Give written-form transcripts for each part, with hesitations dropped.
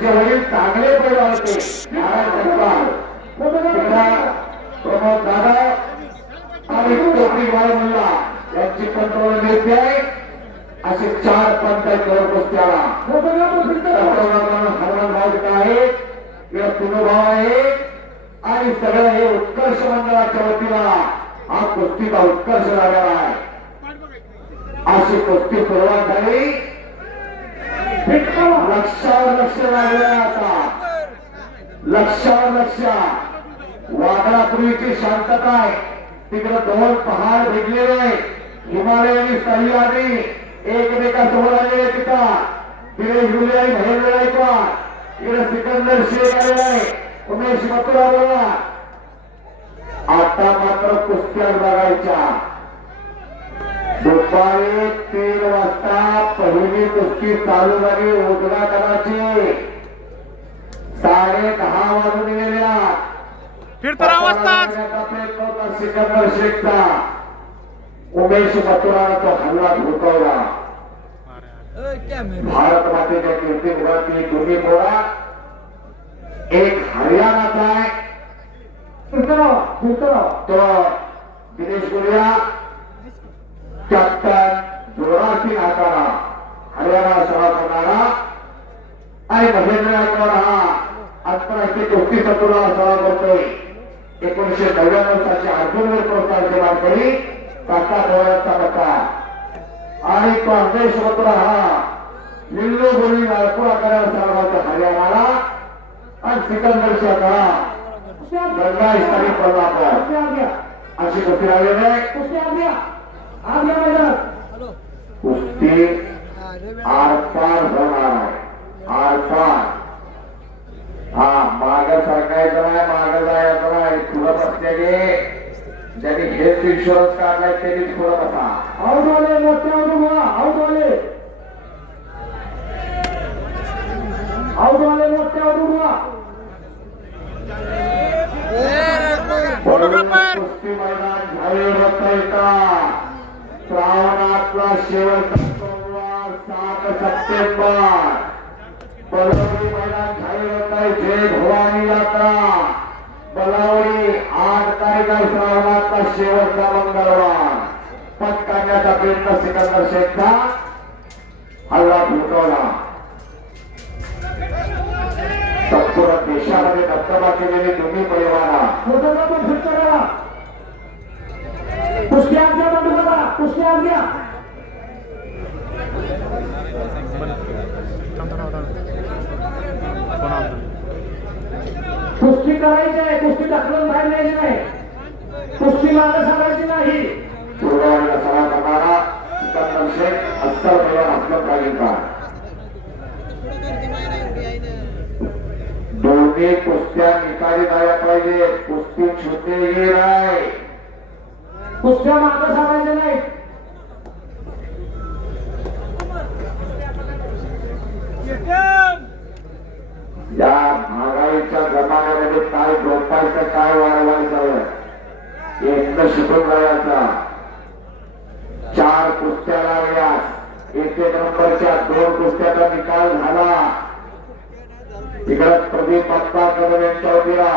त्यांचे वडील चांगले पैलवान होते. प्रमोद दादा आणि टोपी बाळ मुल्ला यांची कंट्रोल नेते आहे. असे 4 पंचायत कुस्त्याला हनुमान भाऊ आहेत, पुनभाव आहे आणि सगळं हे उत्कर्ष मंडळाच्या वतीला हा कुस्तीचा उत्कर्ष झालेला आहे. अशी कुस्ती सुरुवात झाली. लक्षावर लक्ष लागलं. आता लक्षावर लक्ष. वादळापूर्वीची शांतता आहे. तिकडे 2 पहाड भेटलेले आहे. हिमालय आणि सह्याद्री एकमेकासमोर आलेले. तिथं दिनेश गुले आणि महेंद्र गायकवाड, इकडे सिकंदर शेख आलेला आहे. उमेश मथुरा बोला. आता मात्र कुस्त्या बघायच्या. दुपारी 3 वाजता पहिली कुस्ती चालू झाली. उद्घाटनाची 10:30 वाजून गेल्या. सिकंदर शेखचा उमेश मथुराने तो हल्ला धुकवला. भारत मातेच्या कीर्तीमुळे दोन्ही पोळा एक हरियाणाचा आहे. तो दिनेश गुलिया कॅप्टन जोरासिंग हाताळा हरियाणा सेवा करणारा आणि महेंद्र गायकवाड हा आंतरराष्ट्रीय कुस्ती संकुलाला सेवा करतोय. 1999 साली अर्जुनवीर पुरस्काराची मानकरी काका डोळ्याचा पट्टा आणि तो उमेश मथुरा हा लिल्लू गोली नागपूर आकाराला सर्वात हरियाणाला आणि सिकंदर शेख हा गंगा इस्तारी कोल्हापूर अशी कुस्ती लागलेली आहे. कुस्ती आरपार होणार आहे. आरपार हा माग सरकायचं नाही, माग जायचं नाही. पुढं बसलेले ज्यांनी हेल्थ इन्शुरन्स काढलाय त्यांनीच पुढं बसा. आऊटवाले मोठे आऊटवाले कुस्ती मैदान झाले रत्ता. श्रावणातला शेवटचा सोमवार 7 सप्टेंबर बलवडी मैदान झाले होत. जय भवानी यात्रा बलावडी 8 तारीख श्रावणातला शेवटचा मंगळवार. पत्काण्याचा प्रयत्न सिकंदर शेखचा हल्ला धुकवला. संपूर्ण देशामध्ये दबदबा केलेले दोन्ही पैलवान कुस्त्या कुस्ती करायची आहे. कुस्ती ढकलून बाहेर न्यायची नाही. कुस्ती मागे सांगायची नाही. पूर्वाला सभा करणारा सिकंदर शेख अस्सल पैलवान असलं पाहिजे का. दोन्ही कुस्त्या निकाली झाल्या पाहिजे. कुस्ती छुटेली नाही. कुस्त्या मागे सांगायच्या नाही. या महागाईच्या जमान्यामध्ये काय झोपायचं काय वाढवायचं एकदा शिकून जायचा. 4 कुस्त्या लागल्यास 1 नंबरच्या 2 कुस्त्याचा निकाल झाला. इकडे प्रदीप अप्पा कदम यांच्या वतीला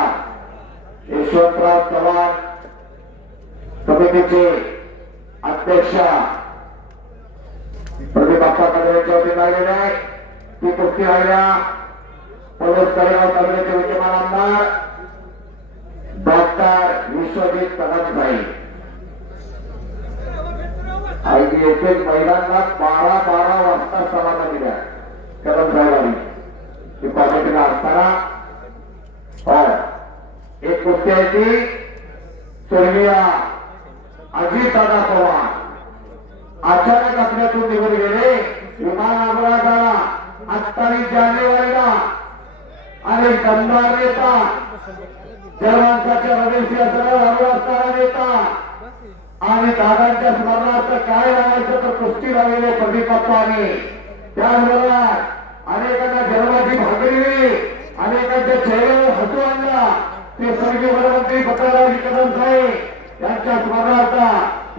यशवंतराव चव्हाण समितीचे अध्यक्ष प्रदीप अप्पा कदम यांच्या वतीला लागलेले आहे. ती कुस्ती राहिल्या पळस कडेगाव तालुक्याचे विद्यमान आमदार डॉक्टर विश्वजित कदम साहेब. आणि एक महिलांना 12 वाजता सभा दिल्या कदम साहेबांनी. कॉमिटीला असताना एक कुस्ती आहे ती स्वर्गीय अजितदादा पवार अचानक आपल्यातून निघून गेले. विमान अपघात झाला 28 जानेवारीला आणि दमदार नेता जर्मांसाच्या हृदयसिंह असणारा नेता आणि दादांच्या स्मरणार्थ काय लावायचं तर कुस्ती लावलेले प्रदीप अप्पाने. त्याचबरोबर अनेकांना जन्माची भागली, अनेकांच्या चेहऱ्यावर हसू आणला. ते स्वर्गीय वनमंत्री पत्ररावजी कदम साहेब यांच्या स्मरणार्थ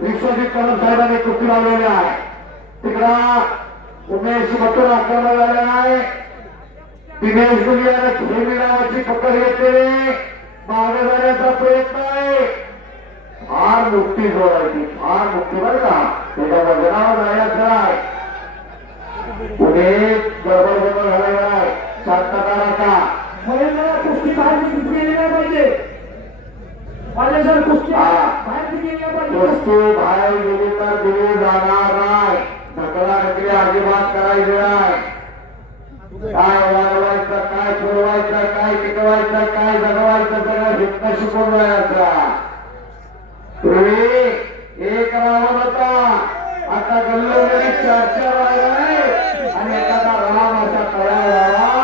विश्वजित कदम साहेबांनी कुस्ती लावलेली आहे. तिकडा उमेश मथुरा आक्रमण झालेला आहे. दिनेश गुलियाने खेळी नावाची पकड घेतली, मागे जाण्याचा प्रयत्न आहे, फार मुक्ती जोडायची, फार मुक्ती बरं का, त्याच्या वजनावर जाण्याचं आहे, पुढे गडबड गडबड झालेला आहे, शांतता राखा. मला कुस्ती बाहेर गेली नाही पाहिजे, माझ्या जर कुस्ती बाहेर गेली नाही पाहिजे, वस्तू बाहेर गेली तर दिली जाणार नाही, ढकला ढकली अजिबात करायची नाही. काय वागवायचं, काय सोडवायचं, काय टिकवायचं, काय जगवायचं, सगळं शिकणं शिकून जायचं. पूर्वी एक रावण होता, आता गल्लोगल्ली चर्चा आहे आणि एखादा राम असा तयार व्हावा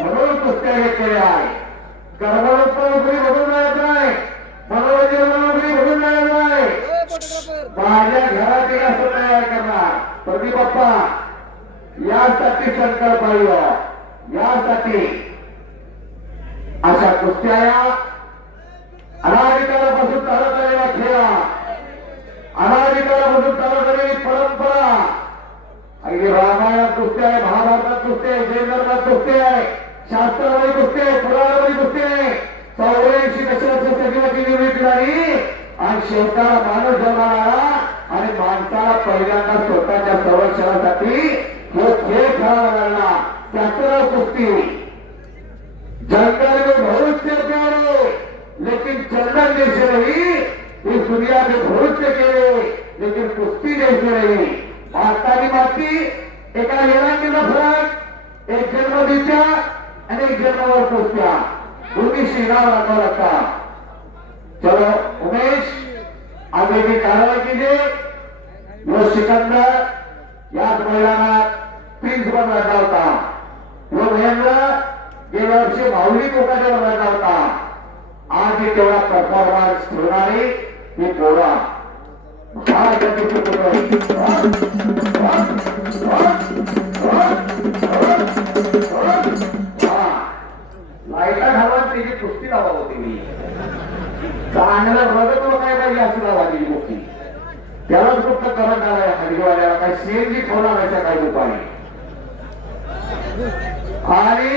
म्हणून कुस्त्या घेतलेल्या आहे. कर्मणोत्तर उघडी भरून जायचं नाही, मनोरंजन उघडी भरून जायचं नाही. माझ्या घरात एक असं तयार करणार प्रदीप बाप्पा, यासाठी संकल्प आहे, यासाठी अशा कुस्त्या अनादिकालापासून चालत आलेला खेळ, अनादिकालापासून चालत आलेली परंपरा. अगदी रामायणात कुस्ती आहे, महाभारतात कुस्ती आहे, जैन धर्मात कुस्ती आहे, शास्त्रामध्ये कुस्ती आहे, पुराणामध्ये कुस्ती आहे. 84 दशलक्ष सजीवाची निर्मिती झाली आणि शेवटाला माणूस जन्माला आणि माणसाला पहिल्यांदा स्वतःच्या संरक्षणासाठी जो खेळ खेळावा लागला, त्याचं नाव कुस्ती. जंगल में बहुत से प्यारे लेकिन जंगल जैसे नहीं, इस दुनिया में बहुत से खेळे लेकिन कुस्ती जैसे नहीं. भारताची माती एका वेळांनीचा फरक, एक जन्मदिवसा आणि एक जन्मावर कुस्त्या, दोन्ही शिंगावर राखावं लागतात. चलो उमेश, आगे की कारवाई कीजिए. यो सिकंदर याच मैदानात प्रिन्स बनला होता, यो महेंद्र गेल्या वर्षी माऊली कोकाच्यावर राहिला होता. आज ही तेवढा परफॉर्मन्स ठेवणारी ही पोरा महाराष्ट्राची लाईटा घालून त्याची कुस्ती लावा होती. मी चांगलं रगत काय पाहिजे असं लावा त्याची कुस्ती. त्यालाच फक्त करंट आलाय हडीवाल्याला, काय सीएनजी ठेवला नाही काही उपाय. आणि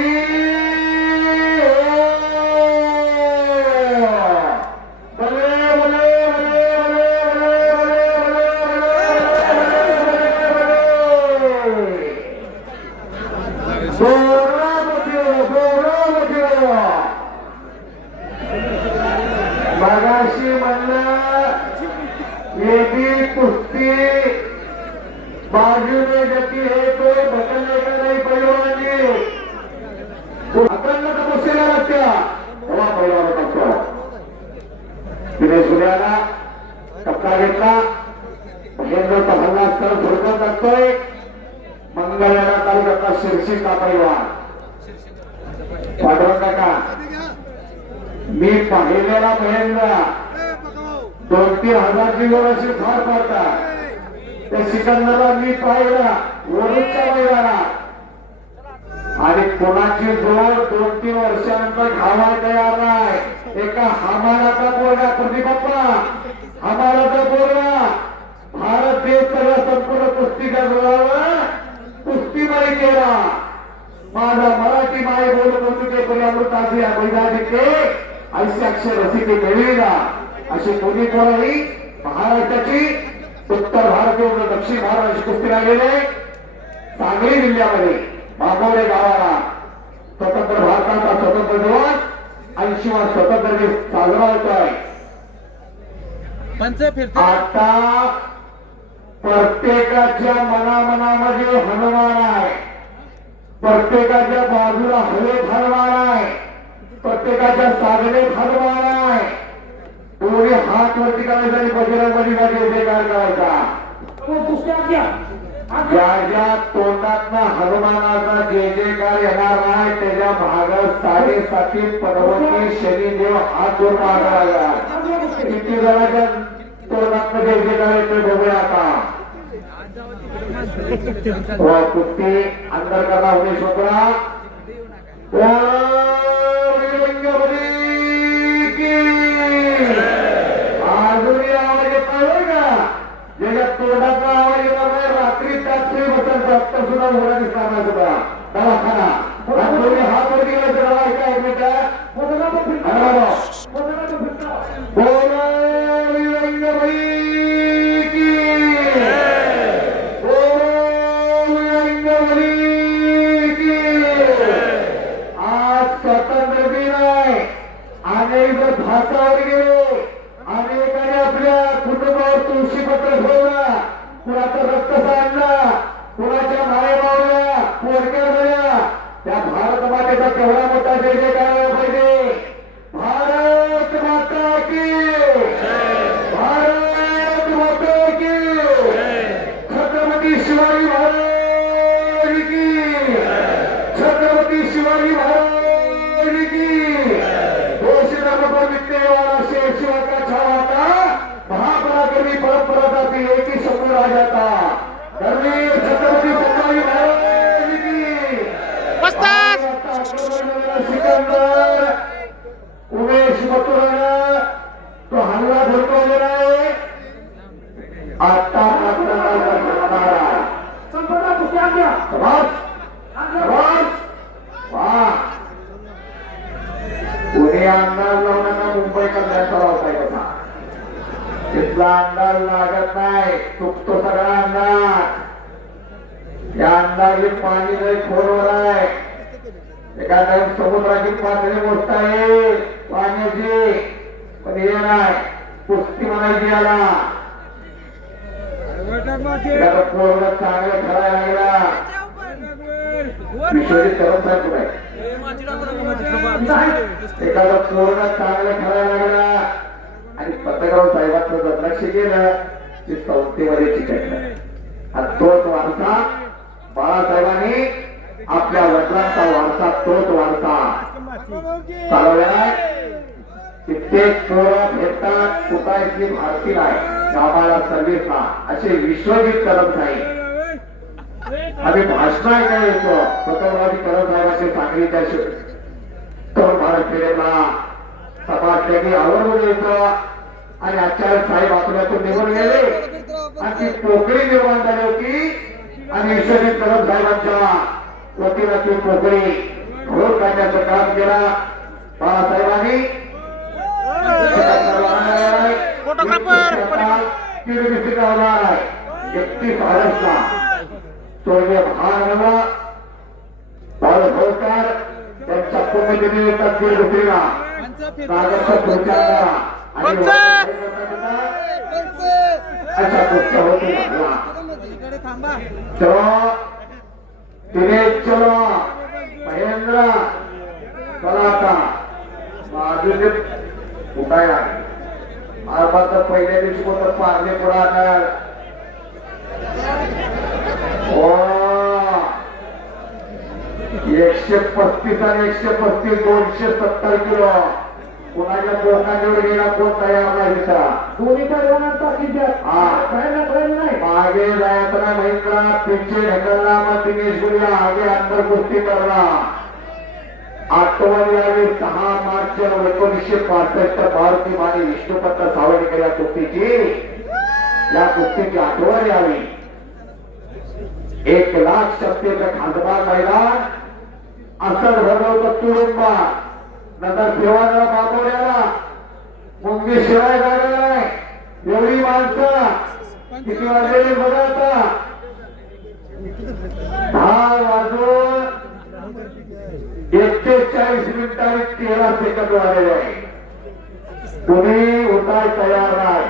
मगाशी म्हणलं येथील कुस्ती बाजूने गती है तो ढकलने का नहीं पैलवानी, अकंड तपस्येला लागत्या तेव्हा पैलवान असतो. दिनेश गुलियाला टप्पा घेतला, महेंद्रचा हल्ला स्थळ झोडकत लागतोय. मंगळवेढा तालुक्यातला शिरशी का पैलवान पाठवून टाका. मी पाहिलेला महेंद्र 2-3 हजारची जोराशी फार पडतात. त्या सिकंदरला मी पाहिला वरुडच्या मैदानात, आणि कोणाची जोड 2-3 वर्षानंतर खावाय तयार नाही. एका हमालाचा पोरगा प्रदीप बाप्पा, हमालाचा पोरगा भारत देश सगळ्या संपूर्ण कुस्तीच्या जोरावर कुस्तीबाई केला. माझा मराठी माय बोलत होती ते पर्यामृताचे या मैदानिके ऐसे अक्षर रसिके मिळविला. अशी कोणी कोणाही महाराष्ट्राची उत्तर भारतीय व दक्षिण भारताची कुस्तीला गेले. सांगली जिल्ह्यामध्ये बांबोडे गावाला स्वतंत्र भारताचा स्वतंत्र दिवस 80वा स्वतंत्र दिवस साजरा होतोय. आता प्रत्येकाच्या मनामनामध्ये हनुमान आहे, प्रत्येकाच्या बाजूला हवेत हनुमान आहे, प्रत्येकाच्या सागरेत हनुमान आहे. दोन्ही हात वरती करायचा आणि बजरंगबलीचा जयकार करायचा. ज्या ज्या तोंडातनं हनुमानाचा जयकार येणार नाही त्याच्या भागात 7.5 पदवती शनिदेव हात जोडून आला. किती जणांच्या तोंडातनं जयकार येते बघूया आता. कुस्ती अंदर करना उमेश होता. अजूनही आवाज येत नाही का? ज्याच्या तोंडाचा आवाज येणार नाही, रात्री त्यात बसेल डॉक्टर सुद्धा उघडा दिसणार नाही सुद्धा. दवाखाना आणि तुम्ही हात वर गेला तर नाव ऐका एक मिनिट मोदना पण फिरतो. अरे बाबा. मोदना पण फिरतो. बोलो विरंगबाई की बोलो विरंगबाई की आज स्वातंत्र्य दिन आहे. अनेक फासावर गेले, अनेकाने आपल्या कुटुंबावर तुळशीपत्र ठेवलं, कुणाचं रक्त सांडलं, कुणाच्या माय मावल्या पोरक्या झाल्या. त्या भारत मातेचा केवढा मोठा जय जयकार पाहिजे. भारत माता की भारत माता की छत्रपती शिवाजी महाराज की छत्रपती शिवाजी महाराज की दोषी धर्मपर विद्येवाला शेर शिवाका छावाता महापराक्रमी परंपरा जाती एकी शब्द राजाता धर्मीय छत्रपती संभाजी महाराज की सिकंदर उमेश मथुरानं तो हल्ला धरतोलेला आहे. आता संपदा कुस्ती आज्ञा. पुणे अंदाज लावू नका, मुंबई कल्याणचा लावताय कसा तिथला अंदाज लागत नाही, चुकतो सगळा अंदाज. या अंदाजे पाणी लय खोलवर आहे. एखाद्या समुद्राची पातळी मोजता येईल पाण्याची, पण हे नाही कुस्ती म्हणायची याला. एखादा पोरगा चांगला खेळायला लागला विश्वजित करत साहेब कुठे आहे? एखादा पोरगा चांगला खेळायला लागला आणि पत्रकार साहेबांचं दुर्लक्ष केलं की संस्थेमध्ये चिकटलं. आणि तोच वारसा बाळासाहेबांनी आपल्या वडिलांचा वारसा तोच वारसा चालवलेला. कित्येक पोरं भेटतात कुठायची भारती नाही कामाला सर्व्हिसला असे विश्वजित करत नाही. आम्ही भाषण ऐकायला येतो स्वतःवादी करत साहेबांचे सांगलीच्या तरुण भारत फिरेला समाजसेवी आवडून येतो आणि आचार्य साहेब आपल्यातून निघून गेले आणि ती पोकळी निर्माण झाली होती आणि विश्वजित करत साहेबांच्या वतीनं ती पोकळी भरून काढण्याचं काम केला बाळासाहेबांनी. एकतीस ऑगस्टला स्वर्गीय भानगवा बाळभोरकर त्यांच्या पुण्यतिथी येतात दुसरीला कागदचा प्रचार आणि अशा गोष्टी होती. चलो तिने चलो महेंद्र चला आता अजून उठायला आता पहिल्या दिवशी कोणतं पारणे पुढे आणणार. हो 135 आणि 135 270 किलो कोणाच्या बोकांजवळ गेला कोण तयार नाही तिथं. दोन्ही पैलवानांचा नाही मागे जायचा महिंद्रा पिछे ढकलला मग दिनेश गुडिया आगे अंदर कुस्ती करला. आठवण यावी 6 मार्च 1965 भारती माने विष्णुपंत सावळीकर या कुस्तीची आठवण यावी. 1 लाख शक्तीचं खासदार मैदान असं भरवतं तुडुंबा नंतर देवाला बाबोऱ्याला मुंगी शिवाय झालेला नाही. एवढी माणसं किती वाजलेली बघा आता 10 वाजून 41 मिनिटं आणि 13 सेकंद वाजलेले आहे. कुणी उठाय तयार नाही.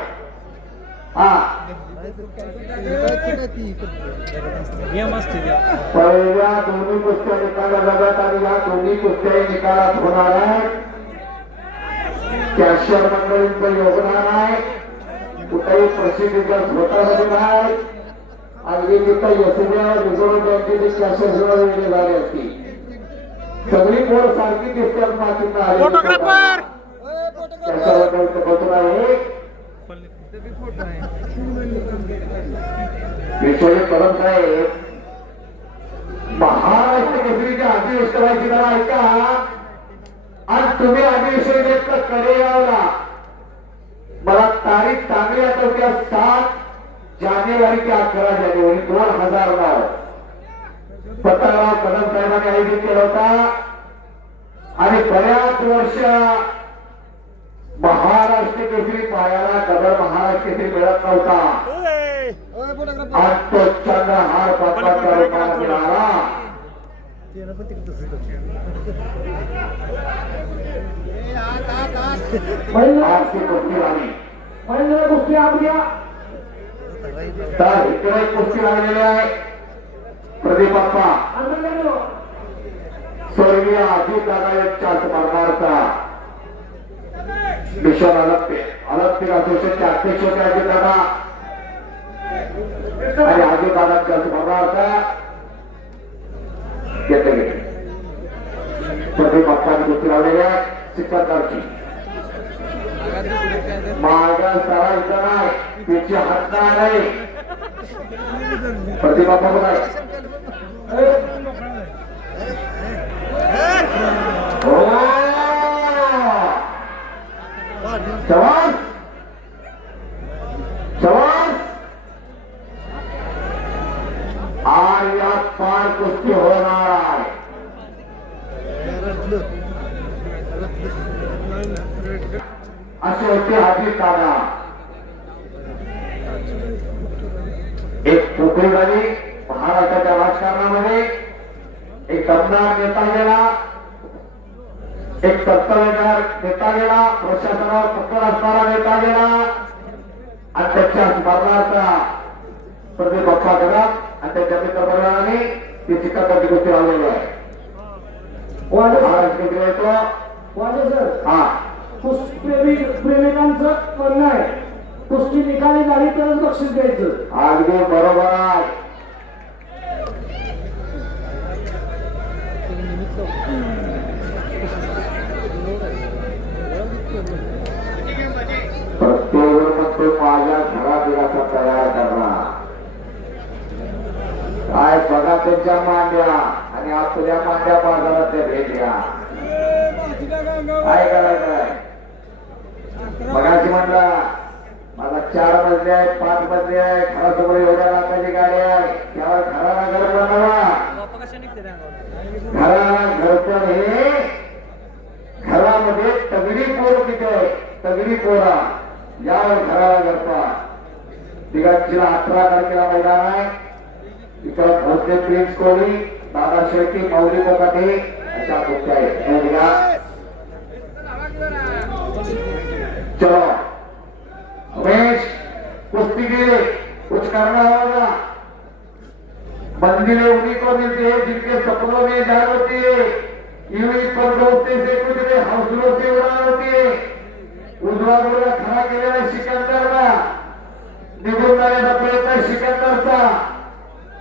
पहिल्या दोन्ही कुस्त्या निकाला जातात आणि या दोन्ही कुस्त्या निकालात होणार आहेत. कॅशियर मंडळींचं योगदान आहे. कुठेही प्रसिद्धीच्या स्वतःमध्ये नाही. अगदी तिथं यशोदेव रिझर्व्ह बँकेची कॅशियर सेवा वेगळी झाली असती. सगळी पोर सारखी दिसतात मातीत आली विश्वजित कदम साहेब महाराष्ट्र केसरीच्या अधिवेशनाची जरा ऐका. आज तुम्ही अधिवेशन कडे यावला मला तारीख चांगली आठवत्या 7 जानेवारी ते 11 जानेवारी 2009 पत्ताराव कदम साहेबांनी आयोजित केला होता आणि बऱ्याच वर्ष महाराष्ट्र केसरी पायाला कदर महाराष्ट्र केसरी मिळत नव्हता आज तो चंद्रहार पदकाच्या रूपात मिळाला. आज ती कुस्ती झाली महेंद्र कुस्ती आप घ्या. तर इकडे एक कुस्ती लागलेली आहे. प्रदीप बाप्पा अंदर स्वर्गीय अजित दादा यांच्या स्मरणार्थ मिशन ऑलिम्पिक असोसिएशनचे अध्यक्ष होते अजित दादा आणि अजित दादांच्या स्मरणार्थ घेतले गेले. प्रदीप बाप्पांनी कुस्ती लावलेली आहे. सिकंदरची मार्ग सरायचा नाही, तिची हत्या नाही. प्रदीप बाप्पा पण आहे. जवान जवान आज या पार कुस्ती होणार आहे. असे होते अजित दादा. एक पोकळी झाली महाराष्ट्राच्या राजकारणामध्ये. एक दमदार नेता गेला, एक कर्तव्यगार नेता गेला, प्रशासनावर पक्कर असणारा नेता गेला आणि त्याच्या स्मरणार्थ प्रदीप बाप्पा कदम आणि त्यांच्या मित्रपरिवाराने ती सिकंदरची कुस्ती लावलेली आहे. महाराष्ट्र केसरी येतो वाजे सर हा कुस्ती प्रेमिकांचं म्हणणं आहे कुस्ती निकाली झाली तरच बक्षीस द्यायचं. अगदी बरोबर आहे. प्रत्येक तो माझ्या घरात असा तयार करणार. काय बघा त्यांच्या मांड्या आणि आपल्या मांड्या बाजारात त्या भेटल्या. काय करायचंय मगाशी म्हणलं माझा 4 मजले आहे 5 मजले आहे घरासमोर एवढ्या लाखाची गाडी आहे त्यावर घराला घर बनवा. घराला घरचं हे घरामध्ये तगडी पोर तिथे तगडी पोरा यावर घराला घरपा. तिघांचीला 18 तारखेला मैदान आहे. इकडं भोसले प्रिन्स कोहली दादा शेळके माऊली कोकाटे अशा गोष्टी आहेत. चलो उमेश कुश्तीगीर कुछ करना होगा. मंजिलें उन्हीं को मिलती है जिनके सपनों में जान होती है. यूं ही परदोस्ती से कुछ नहीं हौसलों से उड़ान होती है. उजवा डोळा खरा केलेला सिकंदरला निघून जाण्याचा प्रयत्न सिकंदरचा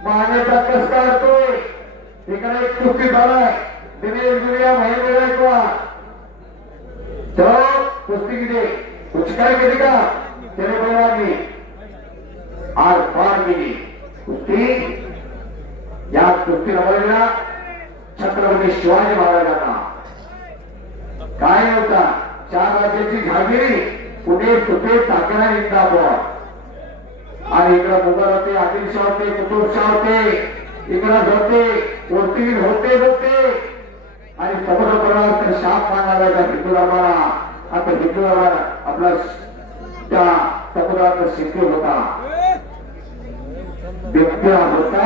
मानेचा कस काढतोय. इकडे एक कुस्ती झालाय दिनेश गुरिया महेंद्र गायकवाड. चलो कुस्तीगीर कुछ करेंगे का तेरे बलवानी आज पार गेली कुस्ती. या कुस्ती रमलेला छत्रपती शिवाजी महाराजांना काय नव्हता. 4 वर्षाची झागिरी पुणे सुपे चाकणा इंदापूर आणि इकडं मुघल होते आदिलशाह होते कुतुबशाह होते इकडं होते पोर्तुगीज होते आणि समुद्र प्रवास शाप मानला जायचा हिंदू धर्माला. आता हिंदू धर्माला आपला त्या समुद्राचा शिंदे होता बिबट्या होता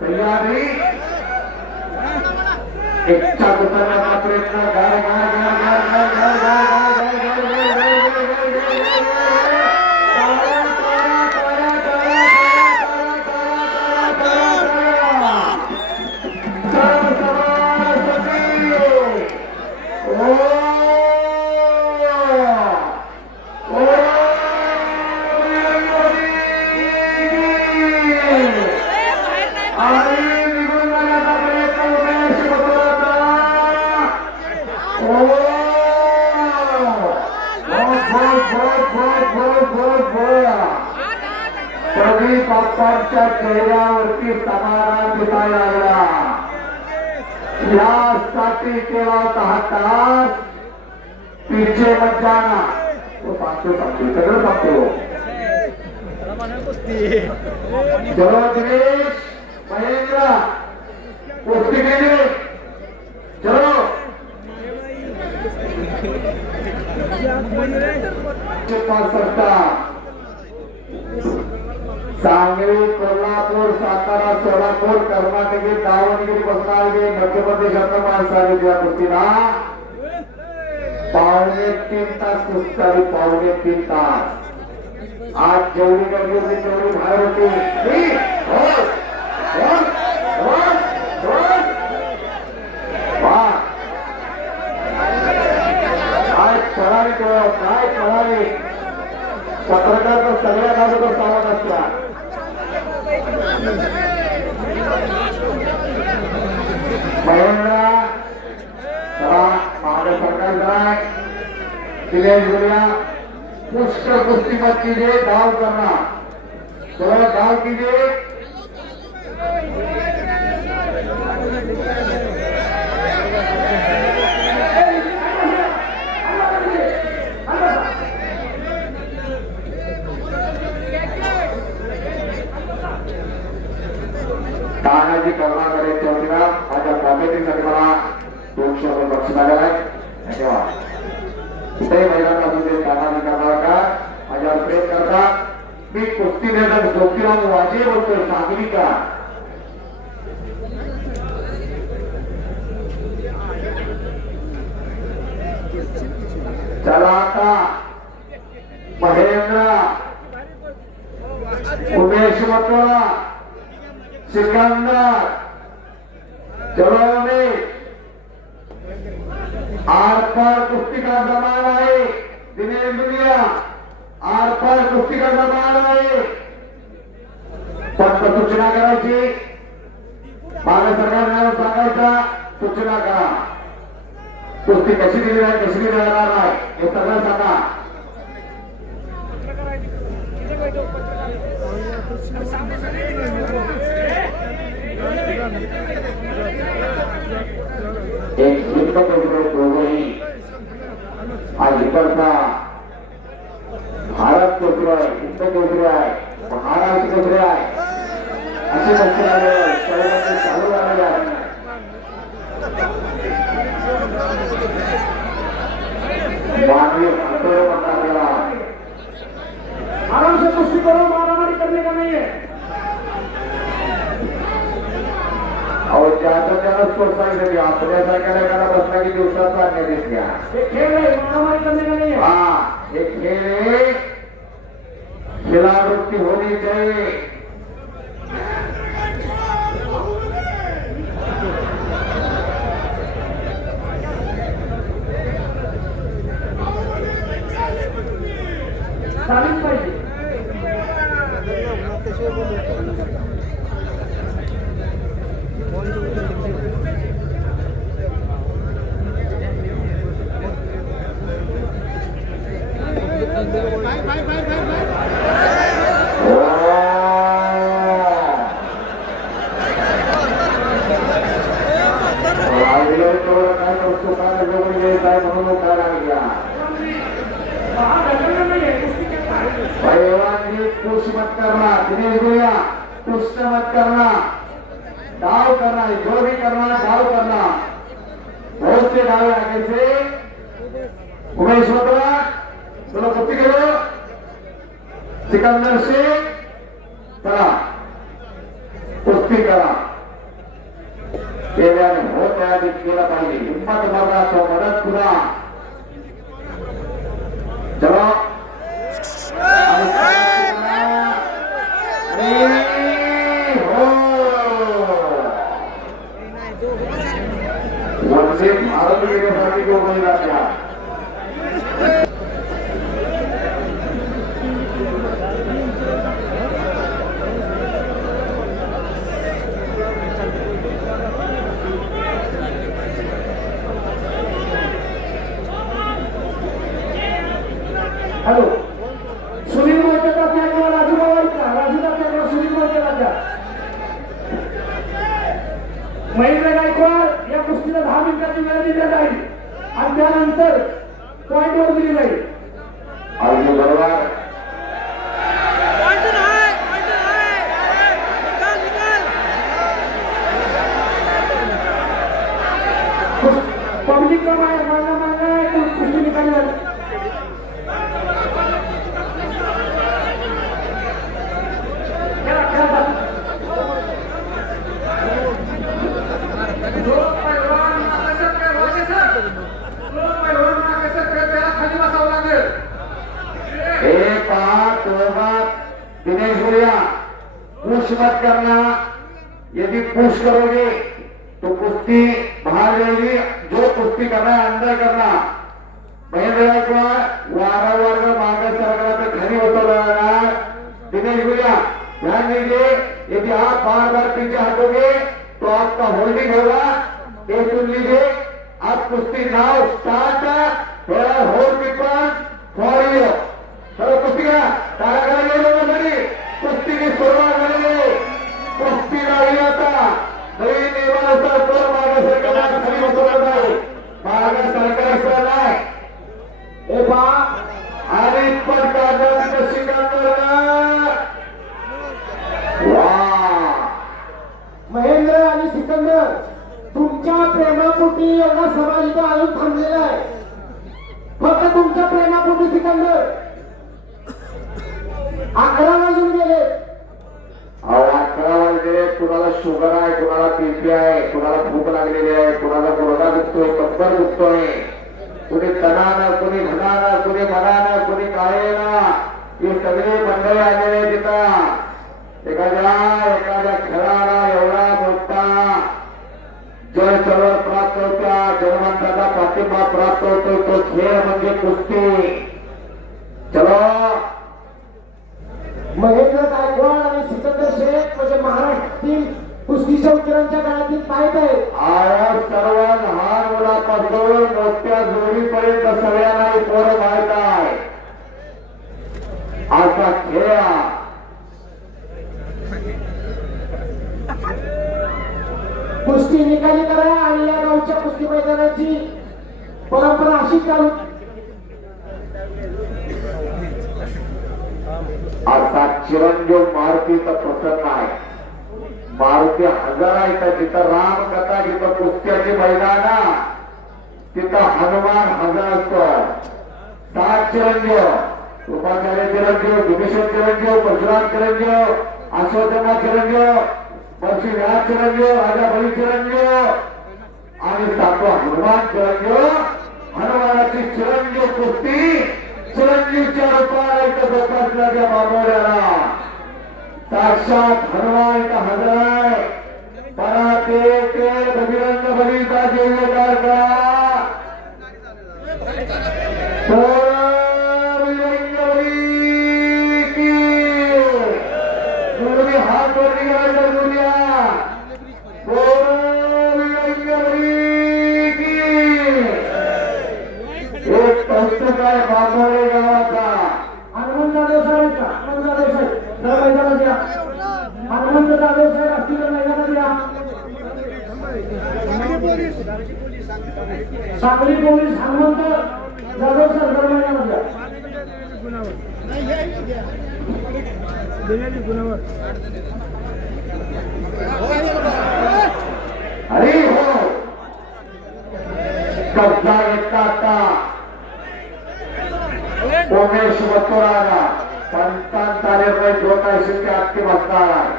सह्याद्री एकचा उतरण्याचा प्रयत्न गाय गाय गाय गाय गाय गाय गाय गाय गाय प्रदीप बाप्पांच्या चेहऱ्यावरती समाधान दिसायला लागला. यासाठी केला होता हा तास पीछे मत जाना. तो सांगतो सगळं सांगतो. चलो दिनेश महेंद्र कुस्ती केली चलो सांगली कोल्हापूर सातारा सोलापूर कर्नाटकी दावणगिरी रत्नागिरी मध्य प्रदेशातल्या माणसाने त्या कुस्तीला 3.5 तास कुस्ती झाली 3.5 तास आज जेवढी गर्दी होती तेवढी बाहेर होती आज कळाली काय कळाली पत्रकार तर सगळ्या बाजूला सावध असतात महेंद्र महाराष्ट्र सरकार जाए दिनेश बोलिया पुष्कर कुश्ती मत कीजिए दाव करना थोड़ा दाव कीजिए तानाजी कर्नाकडे चौधरीला माझ्या कॉमेंट्रीसाठी मला 200 रुपये बक्षीस आलेलं आहे धन्यवाद कुठेही महिलांना तुझे तानाजी करणार का माझ्यावर प्रेम करतात मी कुस्ती मैदान जोतीराम वाजे बोलतोय सांगली का चला आता महेंद्र उमेश मथुरा सिकंदर चलो आर पार कुस्ती का जमान आहे दिनेश दुनिया आर पार कुस्ती का जमान आहे फक्त सूचना करायची भारत सरकारने सांगायचा सूचना करा कुस्ती कशी दिली आहे कशी दिली जाणार आहे हे सगळं सांगा एक हिंदू दोघंही आज इकडचा भारत कोसरे आहे हिंद कोसरे आहे महाराष्ट्र कोसरे आहे असे बसले चालू झालेले आहे मानवीय आंदोलन करण्याला आराम से कुश्ती करो मारामारी करने का नहीं है और ज्यादा सोसायटी आपल्या सारख्या बसला की दिवसाचा अन्याय दिसल्या खेळ आहे मारामारी करने का नहीं है हाँ एक खेल है खिलावृत्ति होनी चाहिए चालीस पाहिजे पुश मत करना दिनेश भैया पुश मत करना दाव करना जो भी करना दाव करना बहुत से दावे आगे से उमेश मथुरा चलो कुस्ती करो सिकंदर से करा कुस्ती करा केल्याने होत आधी केला पाहिजे हिंमत बघा तो मदत खुदा चलो वंदे भारत के को बन रहा हेलो सुनील मोहिते का क्या करा राजू का क्या करा सुनील मोहिते का क्या महेंद्र गायकवाड या कुस्तीला 10 मिनिटाची वेळ दिली जाईल आणि त्यानंतर पॉइंटवर दिली जाईल अगदी बरोबर कुस्तीचा मानला कुस्ती निकाली झाली. खेळा, खेळा. जो पैलवान मागासच काय व्हायचे सर, जो पैलवान मागासच काय त्याला खाली बसावं लागेल. हे पहा तोबात दिनेश भैया पुश मत करना, यदि पुश करोगे तो कुश्ती बाहर जाएगी. जो कुश्ती करना है अंदर करना. महेंद्र गायकवाड वारंवार मागे सरकार खाली बसवला जाणार. दिनेश भैया ध्यान दीजिए, यदि आप बार बार पीछे हटोगे तो आपका होल्डिंग होगा. ये सुन लीजिए. आप कुश्ती now start hold people for you. चलो कुस्ती करा, तारा करा ये लोकांसाठी. कुस्तीची सुरुवात झालेली आहे. कुस्ती लागली आता. नवीन नियमानुसार कोण मागे सरकारला खाली बसवलं नाही. मागे सरकार नाही. हे पहा आणि पण काढण्याची सिकंदर. महेंद्र आणि सिकंदर, तुमच्या प्रेमापोटी एवढा समाज इथं आयोग थांबलेला आहे. फक्त तुमच्या प्रेमापोटी सिकंदर 11 वाजून गेले. 11 वाजले. कुणाला शुगर आहे, कुणाला बीपी आहे, कुणाला भूक लागलेली आहे, कुणाला गुडघा दुखतोय, कंबर दुखतोय, कुणी तणानं, कुणी धनानं, कुणी मनानं, कुणी काळेनं. ही सगळी मंडळी आलेली तिथं. एखाद्या खेळाला एवढा मोठा जय चळवळ प्राप्त होत्या, जनमानसाचा पाठिंबा प्राप्त होतो तो खेळ म्हणजे कुस्ती. चलो महेंद्र गायकवाड आणि सिकंदर शेख म्हणजे महाराष्ट्रातील कुस्तीच्या उकिरांच्या काळातील पायट आहेत. आज सर्व लहान मुलापासून मोठ्या जोडीपर्यंत सगळ्यांना पोरं माहित आहे. असा खेळ कुस्ती निकाली करा आणि या गावच्या कुस्ती मैदानाची परंपरा अशी चालू. असा चिरंजीव मारुतीचा प्रसन्न आहे. मारुती हजार आहे तर जिथं रामकथा, जिथं कुस्त्याची मैदान, तिथं हनुमान हजार असतो. 7 चिरंजीव, कृपाचार्य चिरंजीव, विभीषण चिरंजीव, परशुराम चिरंजीव, अश्वत्थामा चिरंजीव, परशु व्यास चिरंजीव, राजा बली चिरंजीव आणि 7वा हनुमान चिरंजीव. हनुमानाची चिरंजीव कुस्ती चिरंजीवच्या रूपाला इथं जोपासल्या मागवल्याला साक्षात हनुमान इथं हजर आहे. परा ते बजरंग बलीचा जयकार करा. हात वरती करायचा दुनिया. एक पुस्तक आहे बाबोरे गावाचा. हनुमंत जाधव साहेब, हनुमंत जाधव साहेब जरा मैदानात या. हनुमंत जाधव साहेब असतील तर मैदानात या. सांगली पोलीस हनुमंत जाधव साहेब जरा मैदानात या. अरे हो कब्जा घेतला आता कोमेश्वराला. पंचांचा निर्णय जो काही शक्य आत्ती बसणार आहे.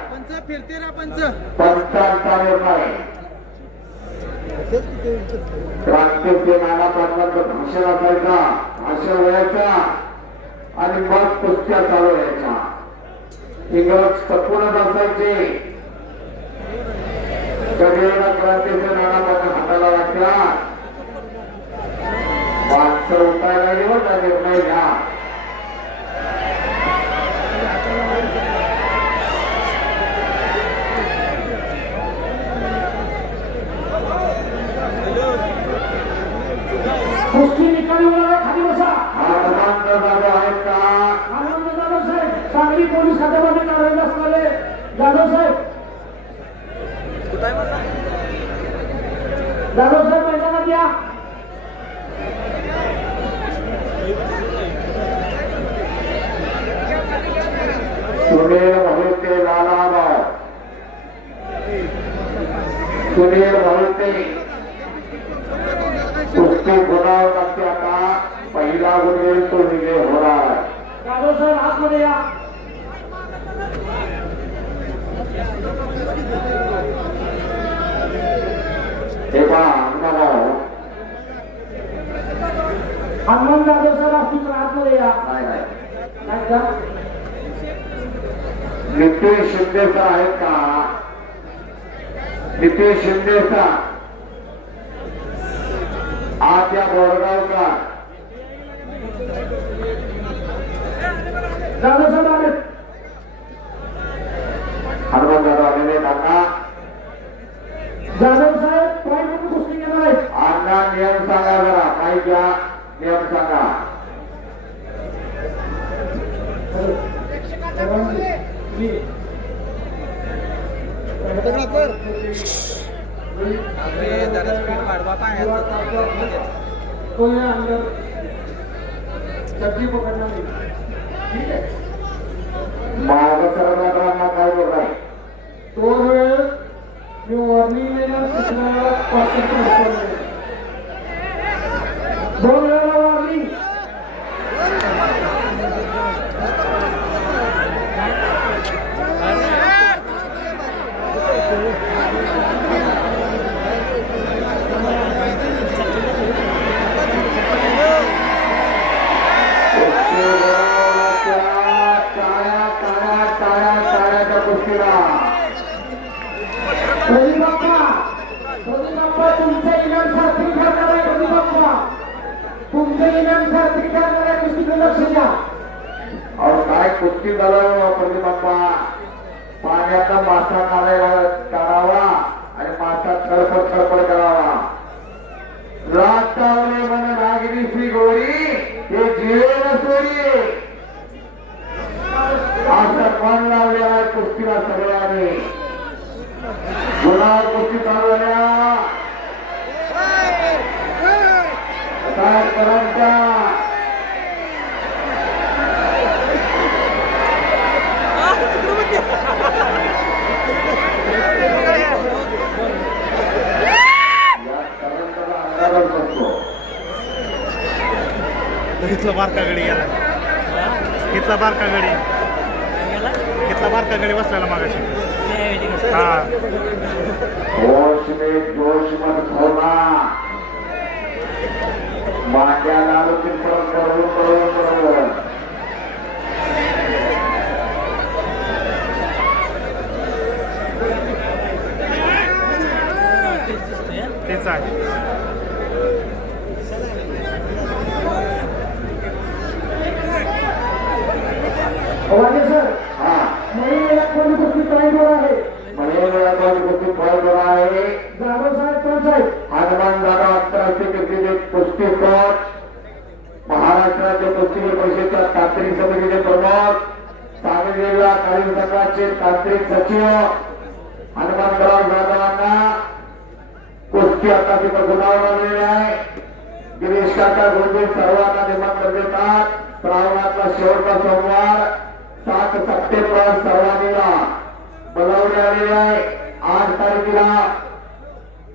पंचांचा निर्णय. क्रांती नाना पाटलांचं भाषण असायचा, भाषण व्हायचा आणि मग कुस्त्या चालू व्हायच्या. इंग्रज सपूनच असायचे. कधी एकदा क्रांतीचे नाना पाटील हाताला लागला, माणसं उठायला येऊन त्या निर्णय घ्या. कुस्ती निकाली होणार, खाली बसा. हनुमंत जाधव आहेत का? हनुमंत जाधव साहेब सांगली पोलीस खात्यामध्ये कार्यरत असणारे जाधव साहेब. जाधव साहेब मैदानात या. सुनील मोहिते लालाराव, सुनील मोहिते कुस्ती गुणावर लागते आता पहिला गुण तो विजय होणार. जाधव साहेब आतमध्ये या. हे पहा हनुमानराव. हनुमान जाधव साहेब असतील तर आतमध्ये या. नाही नाही नाही का? नितीश शिंदेचा आहे का? नितीश शिंदेचा आज या बोरगावचा जाधव साहेब आले. हनुमान जाधव आलेले काका. जाधव साहेब पॉईंट म्हणून कुस्ती घेणार आहेत. अण्णा नियम सांगा जरा काय घ्या नियम सांगा. कोणी अंदर चटणी पकडणार नाही. ठीक आहे. माग सरकारला काय बोलाय. दोन वेळ मी वॉर्निंग देणार सूचना दोन वेळेला वॉर्निंग. प्रदीप तुमचं इनाम सारखी ठरणार आहे. प्रदीप तुमचं इनाम सारखी ठरणार आहे. कुस्तीकडे लक्ष द्या. अहो काय कुस्ती झालं प्रदीप बाप्पा. पाण्याचा मासा काढावा आणि मासा खडपड खडपड करावा. रातावले मन रागिनी श्री गौरी हे जीवन सोडी असं मन लावलेला कुस्तीला सगळ्यांनी. गुलाब कुस्ती चालवल्या काय करायच्या. कितला बारका गडी गेला. कितला बारका गडी कितला बारका गडी बसलेला मागाशी. हा होश में जोश मत खोना. मांड्याला बरोबर तेच आहे. वाजे सर हा मयूर कोणी कुस्ती पॉईंटवर आहे. कुस्ती फळ आहे. जाधव साहेब कोण साहेब. हनुमान दादा आंतरराष्ट्रीय क्रिकेट कुस्तीपट महाराष्ट्राचे कुस्ती परिषदेच्या तांत्रिक समितीचे प्रमुख सांगली जिल्हा काळी संघाचे तांत्रिक सचिव हनुमंतराव जाधवांना कुस्ती आता तिथं गुणावर आलेले आहे. गिरीश काका गोंधे सर्वांना निमंत्रण देतात. श्रावणातला शेवटचा सोमवार 7 सप्टेंबर सर्वांनीला बोलावले आलेले आहे. 8 तारखेला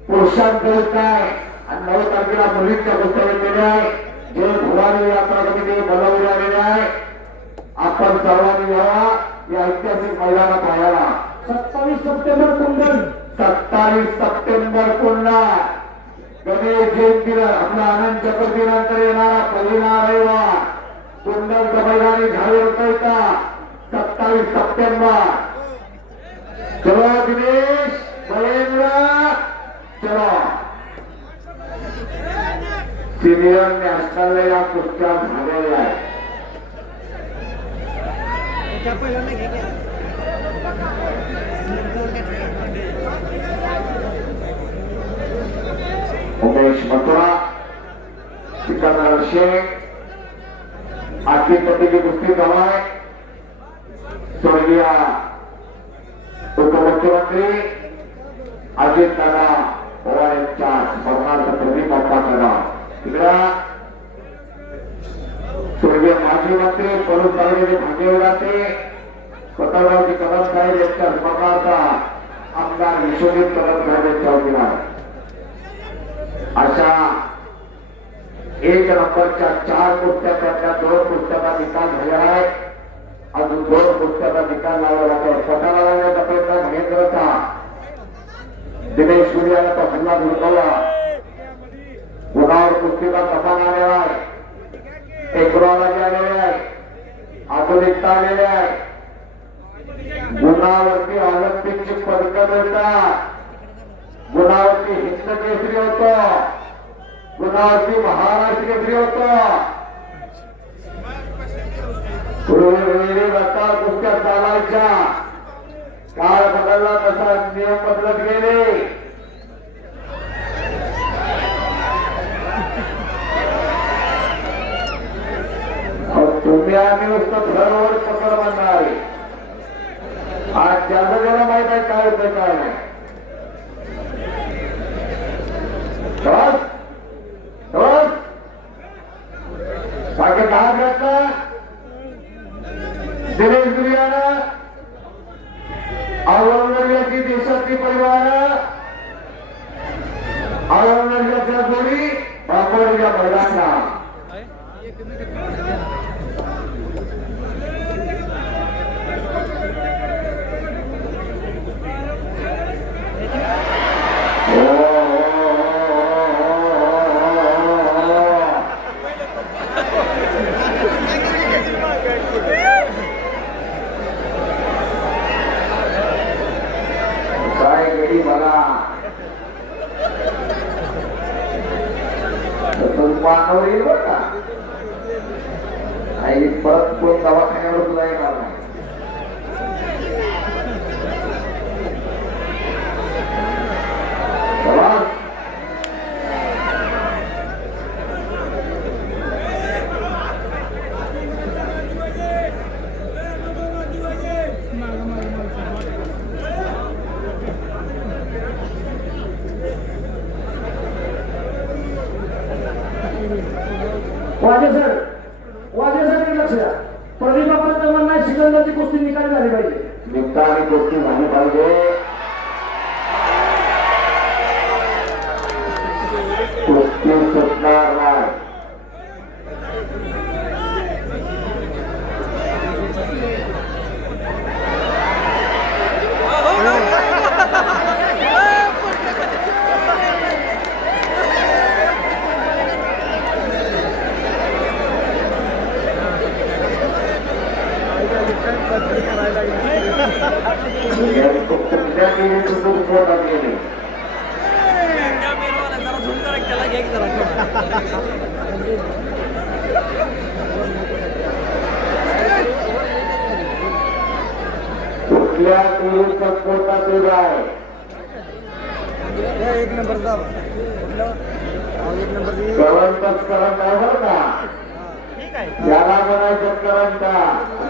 पुरुषांचं काय आणि 9 तारखेला मुलींच्या कुस्त्या केल्या आहे. जे भवानी यात्रा कमिटी बोलावले आलेले आहे. आपण सर्वांनी यावा या ऐतिहासिक मैदानात पाहायला. 27 सप्टेंबर कुंडल. 27 सप्टेंबर पुन्हा गणेश जयंतीला आपला आनंद चतुर्थीनंतर येणारा पहिला रविवार कुंडलच्या मैदानी झाले होते का 27 सप्टेंबर. चलो दिनेश महेंद्र चलो. सिनियर नॅशनल या कुस्त्या झालेल्या आहेत. उमेश मथुरा सिकंदर शेख आखिर पट्टी कुस्ती गवाय. स्वर्गीय उपमुख्यमंत्री अजित दादा पवार यांच्या स्मरणार्थ प्रदीप बाप्पा कदम इकडं स्वर्गीय माजी मंत्री परुष तालुक्याचे भाग्यवराते स्वतःरावजी कदम साहेब यांच्या स्मरणार्थ आमदार विश्वजित कदम साहेब यांच्या वतीला अशा एक नंबरच्या 4 कुस्त्या त्यातल्या 2 कुस्त्याचा निकाल झाला आहे. अजून 2 कुस्त्याचा निकाल लावला आहे. पटाला लावण्याचा प्रयत्न महेंद्रचा. दिनेश गुडियाला तो हल्ला धुडकवला. गुणावर कुस्तीचा तपान आलेला आहे. टेक्नॉलॉजी आलेली आहे. आधुनिकता आलेली आहे. गुणावरती ऑलिम्पिकची पदकं मिळतात. गुणावरती हिंद केसरी होतो. गुणावरती महाराष्ट्र केसरी होतो. पूर्वी रस्ता कुस्त्या चालायच्या. काळ बदलला तसा नियम बदलत गेले. तुम्ही आम्ही नुसतं घरावर पकड बांधणार आहे. आज ज्याला ज्याला माहित आहे काय होतं काय नाही. बस बस बाकी 10 घटना दिनेश गुडियानं औरंगाबादची देशातली परिवार औरंगाबादच्या जोडी बांबोलीच्या मैदानाला येईल बरं का. आई परत कोण दवाखान्यावर तुला येणार नाही. वाजेसाठी लक्ष द्या. प्रदीप आपण म्हणणार सिकंदरची कुस्ती निकाली झाली पाहिजे. निकाली कुस्ती झाली पाहिजे. कुस्ती सुटणार नाही. कुठल्या टीमचा कोटा दूर आहे. एक नंबर करंटच करंट आहे बरं का. याला म्हणायचं करंट.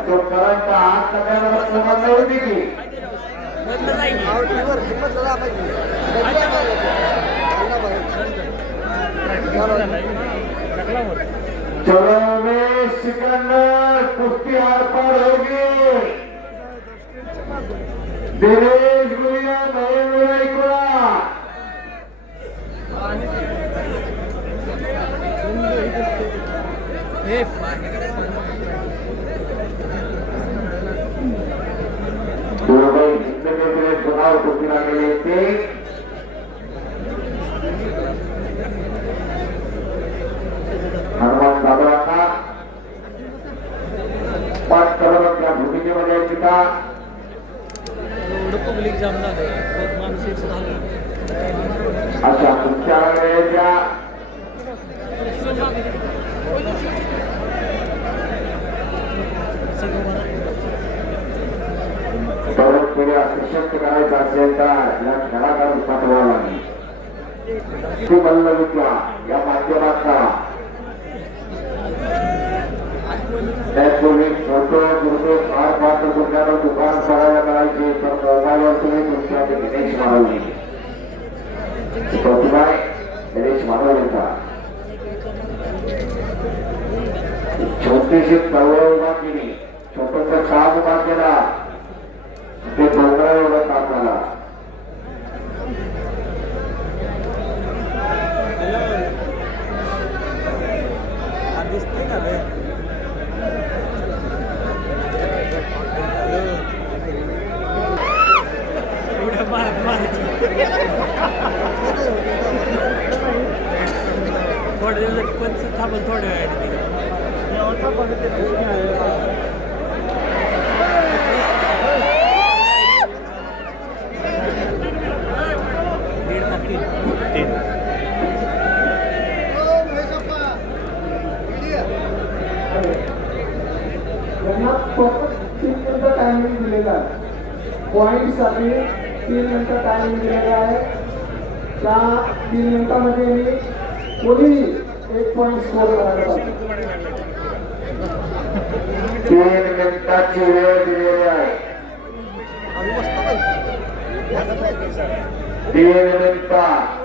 तो करंट हात सगळ्यांना तुम्हाला होती की चलो में सिकंदर कुश्ती आर पार होगी. दिनेश गुडिया महेंद्र इकरा दोघे हिंदकेसरी गुणावर कुस्तीला गेले होते. हनुमान दादांना 5 करोडच्या भूमिकेमध्ये आहेत का. पब्लिक जाम झालं मानसिक अशा तुमच्या वेळेच्या तरुण पिढ्या सशक्त करायचं असेल तर या खेळाकडून पाठवावं लागेल. ती मल्लविद्या या माध्यमाचा त्यापूर्वी छोटो गुरुतो 4-5 रुपयाला दुकान करायला करायचे तर मोबाईलवर तुम्ही तुमच्या दिनेश मानवली प्रतिभा दिनेश मानवलीचा छोटीशी चळवळ उभा केली. छोटस काम उभा केला. ते डोंगरा एवढं काम झाला. पण थांबून थोड्या वेळाने दीड का तीन यांना फक्त 3 मिनिटं टायमिंग दिलेला आहे पॉईंटसाठी 3 मिनिटं टायमिंग दिलेला आहे त्या 3 मिनिटामध्ये मी कोणी 1 पॉईंट स्कोर करायला पाहिजे 3 मिनिटाची वेळ दिलेली आहे 3 मिनिटं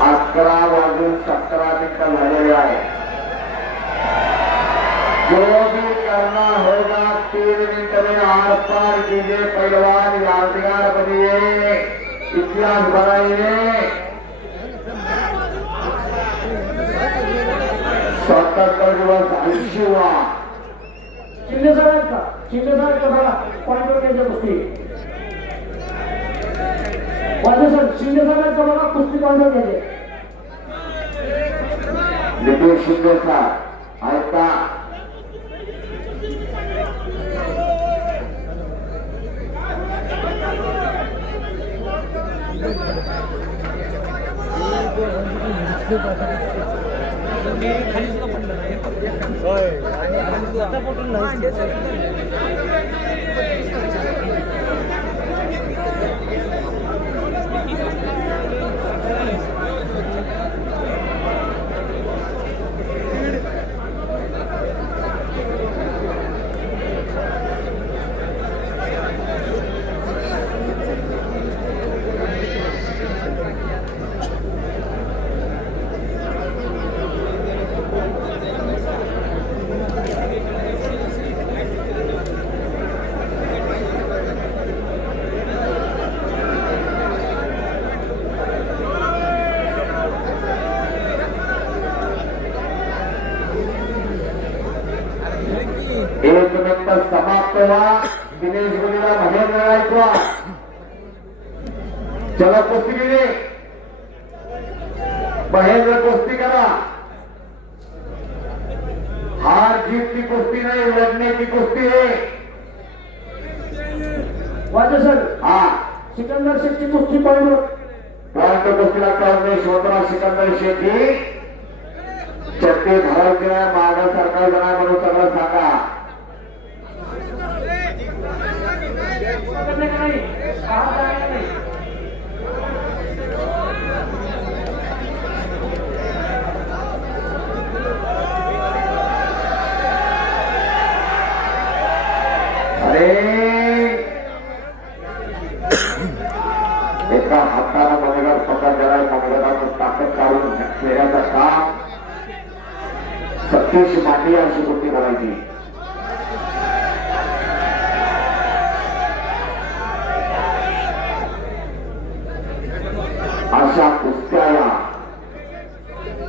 11 वाजून 17 मिनिटं झालेले आहे जो भी करना होगा 3 मिनट में आर पार कीजिए पहलवान यादगार बनिए इतिहास बनाइए स्वातंत्र्य दिवस 80वां शिंदे साहेब आहेत का शिंदे साहेब का बघा पॉईंटवर घ्यायच्या कुस्ती वाजे सर शिंदे साहेब आहेत का बघा कुस्ती पॉईंटवर घ्यायचे नितीन शिंदे साहेब ऐका खाली सुद्धा पडलं नाही एक मिनिट समाप्त हुआ दिनेश गुलीला महेंद्र गायकवाड चला कुस्ती केली महेंद्र कुस्ती करा हार जीत की कुस्ती नहीं लड़ने की कुस्ती है वाजे सर हाँ सिकंदर शेखची कुस्ती पॉईंटवर पॉइंट कुस्ती लागता यशवंतराव सिकंदर शेट्टी चट्टी घालायची नाही मागं सरकार जाणार म्हणून सगळं सांगा करने का नहीं बाहर जाने का नहीं अरे एका हाताला मनेगार पकड दिलाय मंगळानं ताकद काढून खेळण्याचं काम सतीश मांडे अशी कुस्ती करायची अशा कुस्त्या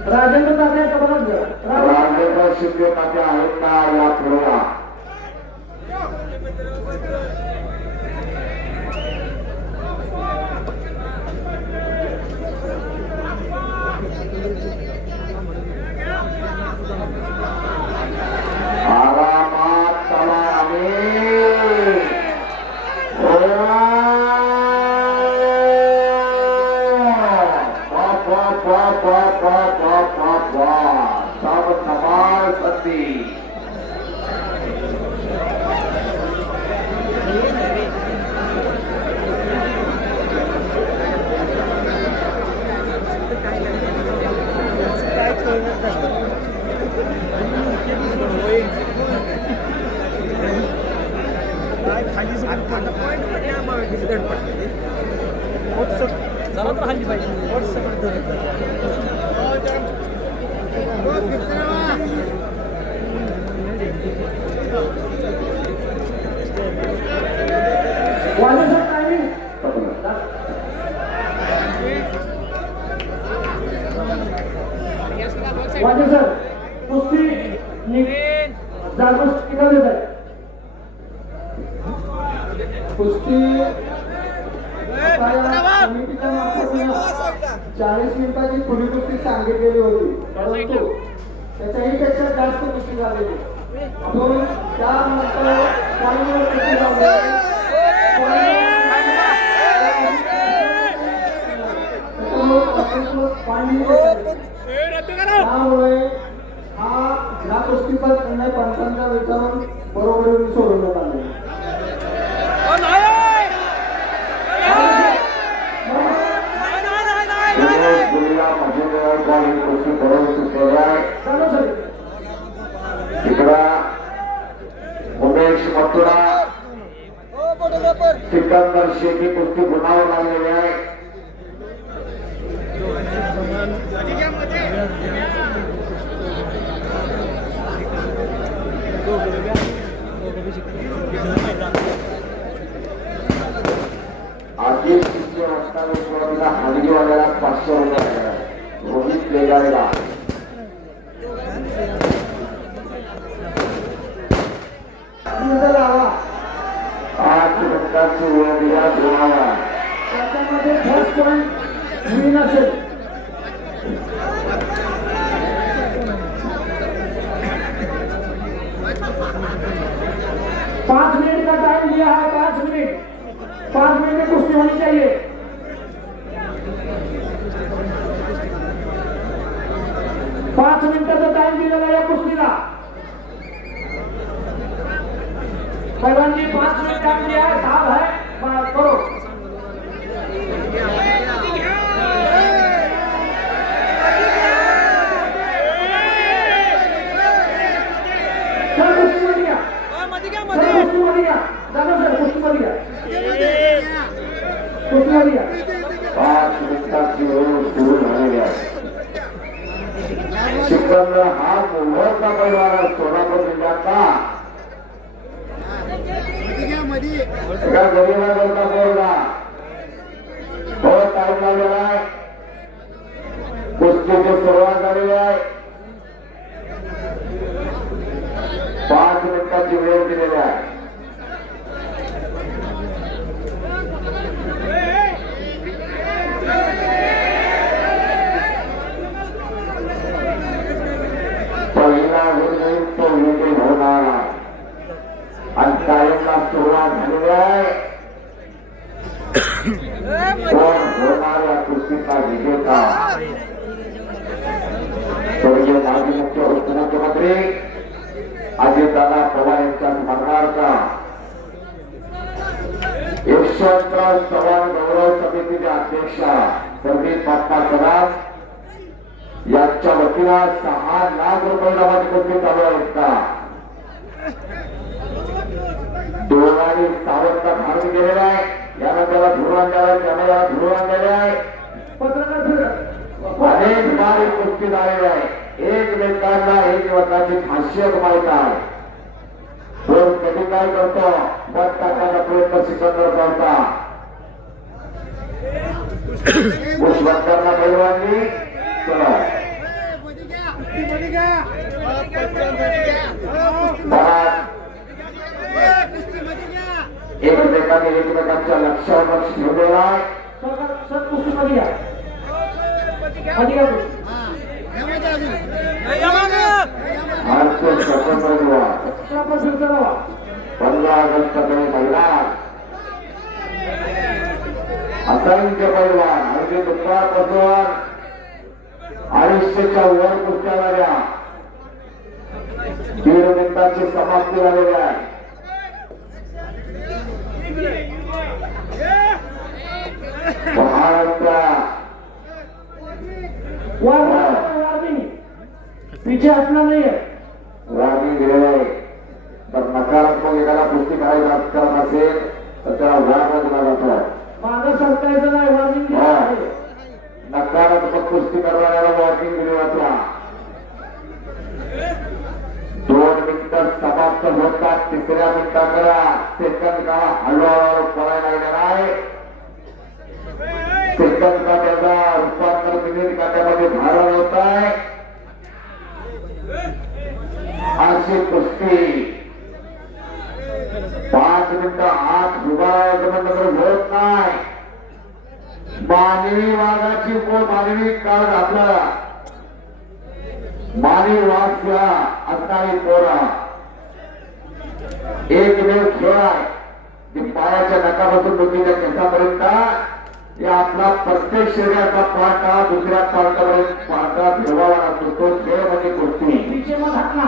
राजेंद्र तात्या का बघा राजेंद्र शिंदे तात्या आहेत का या थोड्या आरामात चला सब समाज सती चला तर हल्ली पाहिजे वाजे सर टायमिंग वाजे सर कुस्ती जागरूक टीका देत आहे कुस्ती समितीच्या मार्फत 40 मिनिटाची खुली कुस्ती सांगितलेली होती, परंतु त्याच्याही पेक्षा जास्त कुस्ती झालेली. आपण त्यानंतर त्यामुळे कुस्ती झाली. त्यामुळे या गोष्टीचा निर्णय पंचांच्या विचारून बरोबरीने सोडवण्यात आले. उमेश मथुरा सिकंदर शेखी कुस्ती गुणावर लागलेली आहे. आदेश वाजता हलगीवाल्याला 500 रुपये, रोहित लेगारेला त्याच्यामध्ये फर्स्ट पॉईंट ग्रीन असेल. पाँच मिनट का टाइम दिया है. 5 मिनट में कुश्ती होनी चाहिए. पाच मिनिटाचा टाइम दिलेला या कुस्तीला. पहलवान जी 5 मिनट टाइम दिया है, साहब है करो. सर कुस्ती मध्ये या. सर कुस्ती मध्ये या. जागा सर कुस्ती मध्ये या. कुस्ती मध्ये या. 5 मिनिटाची वेळ सुरू झालेली आहे. सिकंदर हा मोहरचा पैलवान सोलापूर जिल्ह्याचा एका गरीबा करता बोलला. बहुत टाइम लागलेला आहे. कुस्तीची सुरुवात झालेली आहे. 5 मिनिटाची वेळ दिलेली आहे. पहिला होईल तो विजय होणार आणि कायमला सुरुवात झालेली आहे. कोण होणार या कुस्तीचा विजेता? स्वर्गीय माजी उपमुख्यमंत्री अजितदादा पवार यांच्या स्मरणार्थ यशवंतराव चव्हाण गौरव समितीचे अध्यक्ष प्रदीप बाप्पा कराड यांच्या वतीनं 6 लाख रुपये नावाची कुस्ती चालू आहे. दोघांनी सावंत धारण केलेला आहे. याला त्याला धुरून आणलेला आहे, त्याला याला धुरून आणलेले आहे. अनेक बारी कुस्ती झालेली आहे. एकमेकांना एकमेकांची खासियत माहित आहे. कोण कधी काय करतो मत टाकायचा प्रयत्न सिकंदर करता. पुष्पकरला पैलवानी एकमेकांनी एकमेकांच्या लक्षावर लक्ष ठेवलेलं आहे. सर कुस्ती मध्ये या. भारतीय स्वतंत्र दिवस 15 ऑगस्टकडे महिला असंख्य पैलवान अगदी दुपारपासून 250च्या वर कुस्त्या झाल्या. 1.5 मिनिटाची समाप्ती झालेली आहे. वार्निंग पीछे हटना नहीं है. वार्निंग दिलेलं आहे. तर नकारात्मक एखादा कुस्ती करायचा असेल तर त्याला वार्निंग दिला जातो. मागं सरकायचं नाही. वार्निंग आहे. नकारात्मक कुस्ती करणाऱ्याला वॉर्निंग दिली जाते. 2 मिनिटं समाप्त होतात. 3ऱ्या मिनिटाकडे सेकंद का हळूहळू पळायला लागणार आहे. सेकंद का त्याचा रूपांतर मिनिट काट्यामध्ये धारण होत आहे. अशी कुस्ती 5 मिनिटं आत उभा होत नाही. मानवी वाघाची मानवी काळ घातला मानवी वाघ असणारी पोरा एकमेव खेळ आहे की पायाच्या नकापासून डोकीच्या केसापर्यंत या आपला प्रत्येक शरीराचा पार्टा दुसऱ्या पार्टापर्यंत पार्टा फिरवावा लागतो तो खेळ म्हणजे कुस्ती पीछे मत हटना.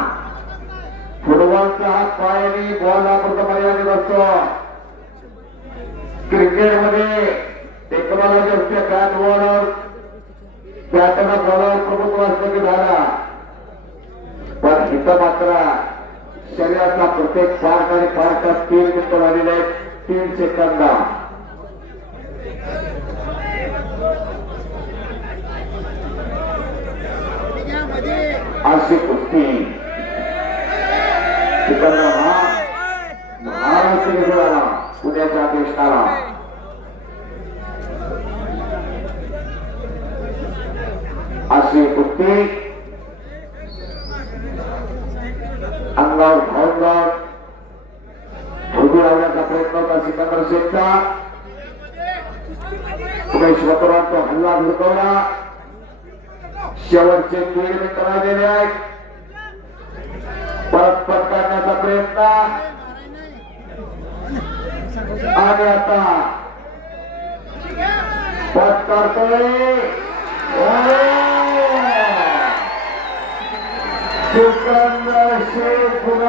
फुटबॉलचा हात पायाने बॉल वापरता मर्यादित असतो. क्रिकेटमध्ये टेक्नॉलॉजी असते बॅट बॉलर बॅटला बॉलर प्रभुत्व असतं की झाला पण इथं मात्र शरीराचा प्रत्येक पार्ट आणि पार्टात 3 मिनिटं झालेले आहेत 3 सेकंद. अशी कुस्ती तिकडनं हा महाराष्ट्र झाला उद्याच्या देशाला अशी कुस्ती अंगावर धावून धुडू लावण्याचा प्रयत्न होता सिकंदर शेखचा. उमेश वतुरांचा हल्ला धुडकवला. शेवटचे 1.5 मिनिटं राहिलेले आहेत. परत पट काढण्याचा प्रयत्न आणि आता पट काढतोय सिकंदर शेख.